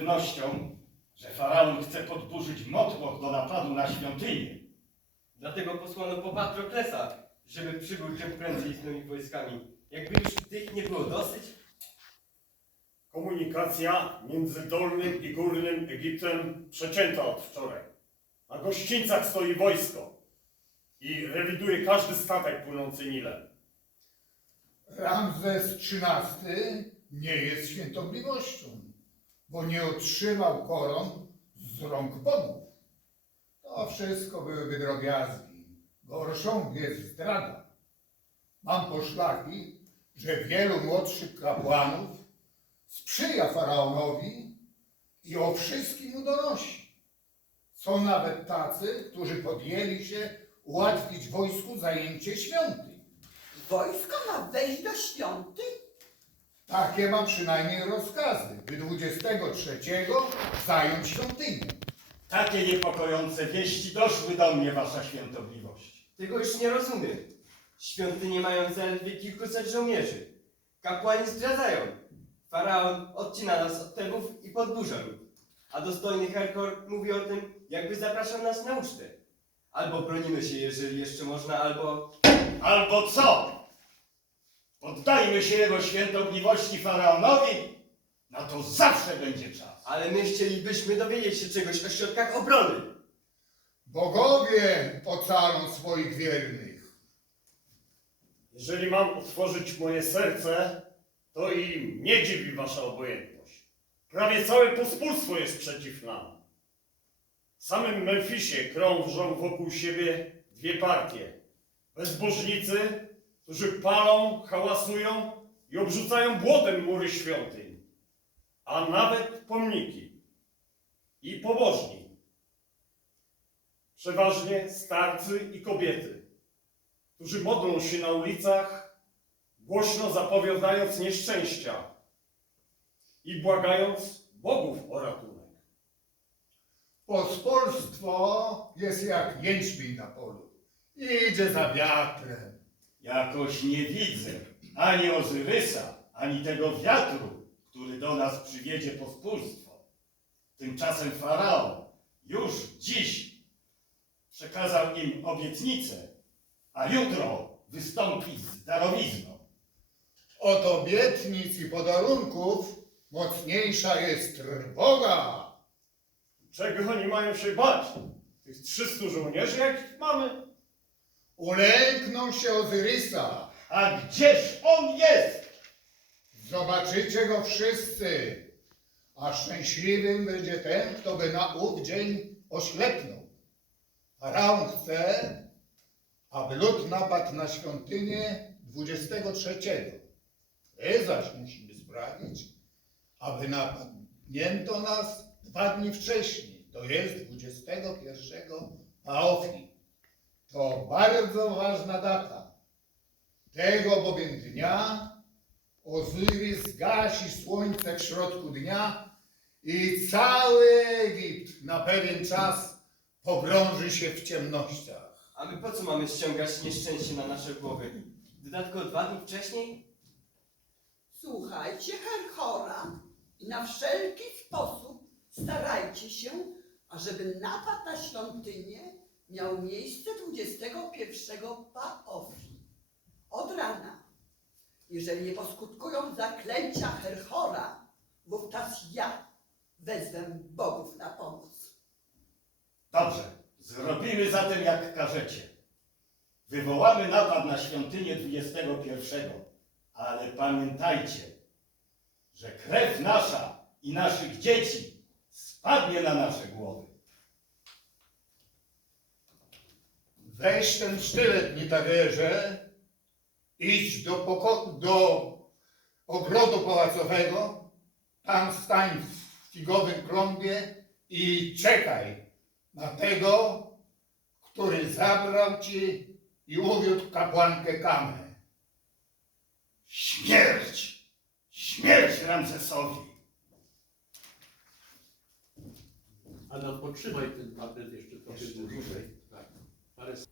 pewnością, że faraon chce podburzyć motłoch do napadu na świątynię. Dlatego posłano po Patroklesa, żeby przybył czym prędzej z tymi wojskami. Jakby już tych nie było dosyć, Komunikacja między Dolnym i Górnym Egiptem przecięta od wczoraj. Na gościńcach stoi wojsko i rewiduje każdy statek płynący Nilem. Ramzes XIII nie jest świętobliwością, bo nie otrzymał koron z rąk bogów. To wszystko byłyby drobiazgi. Gorszą jest zdrada. Mam poszlaki, że wielu młodszych kapłanów sprzyja faraonowi i o wszystkim mu donosi. Są nawet tacy, którzy podjęli się ułatwić wojsku zajęcie świątyń. Wojsko ma wejść do świątyń? Takie ma przynajmniej rozkazy, by 23 zająć świątynię. Takie niepokojące wieści doszły do mnie, wasza świątobliwość. tego już nie rozumiem. Świątynie mają zaledwie kilkuset żołnierzy. Kapłani zdradzają. Faraon odcina nas od Tebów i podburza lud. A dostojny Herhor mówi o tym, jakby zapraszał nas na ucztę. Albo bronimy się, jeżeli jeszcze można, albo... Albo co? Poddajmy się jego świętobliwości faraonowi, na to zawsze będzie czas. Ale my chcielibyśmy dowiedzieć się czegoś o środkach obrony. Bogowie ocalą swoich wiernych. Jeżeli mam otworzyć moje serce, to i mnie dziwi wasza obojętność. Prawie całe pospólstwo jest przeciw nam. W samym Memfisie krążą wokół siebie dwie partie. Bezbożnicy, którzy palą, hałasują i obrzucają błotem mury świątyń, a nawet pomniki. I pobożni. Przeważnie starcy i kobiety którzy modlą się na ulicach, głośno zapowiadając nieszczęścia i błagając bogów o ratunek. Pospólstwo jest jak jęczmień na polu. Idzie za wiatrem. Jakoś nie widzę ani Ozyrysa, ani tego wiatru, który do nas przywiedzie pospólstwo. Tymczasem faraon już dziś przekazał im obietnicę, a jutro wystąpi z darowizną. Od obietnic i podarunków mocniejsza jest trwoga. Czego oni mają się bać? Tych 300 żołnierzy, jakich mamy? Ulękną się Ozyrysa. A gdzież on jest? Zobaczycie go wszyscy, a szczęśliwym będzie ten, kto by na ów dzień oślepnął. Faraon chce, aby lud napadł na świątynię 23. My zaś musimy sprawić, aby napadnięto nas dwa dni wcześniej, to jest 21 Paofi. To bardzo ważna data. Tego bowiem dnia Ozyrys gasi słońce w środku dnia i cały Egipt na pewien czas pogrąży się w ciemnościach. A my po co mamy ściągać nieszczęście na nasze głowy? W dodatku o dwa dni wcześniej? Słuchajcie Herhora i na wszelki sposób starajcie się, ażeby napad na świątynię miał miejsce 21 Paofi. Od rana. Jeżeli nie poskutkują zaklęcia Herhora, wówczas ja wezwę bogów na pomoc. Dobrze, zrobimy zatem jak każecie. Wywołamy napad na świątynię 21, ale pamiętajcie, że krew nasza i naszych dzieci spadnie na nasze głowy. Weź ten sztylet, Nitagerze, idź do, poko- do ogrodu pałacowego, tam stań w figowym klombie i czekaj na tego, który zabrał ci i uwiódł kapłankę Kamę. Śmierć! Śmierć Ramzesowi! Adam, potrzymaj ten papier jeszcze trochę dłużej. Tak. That is.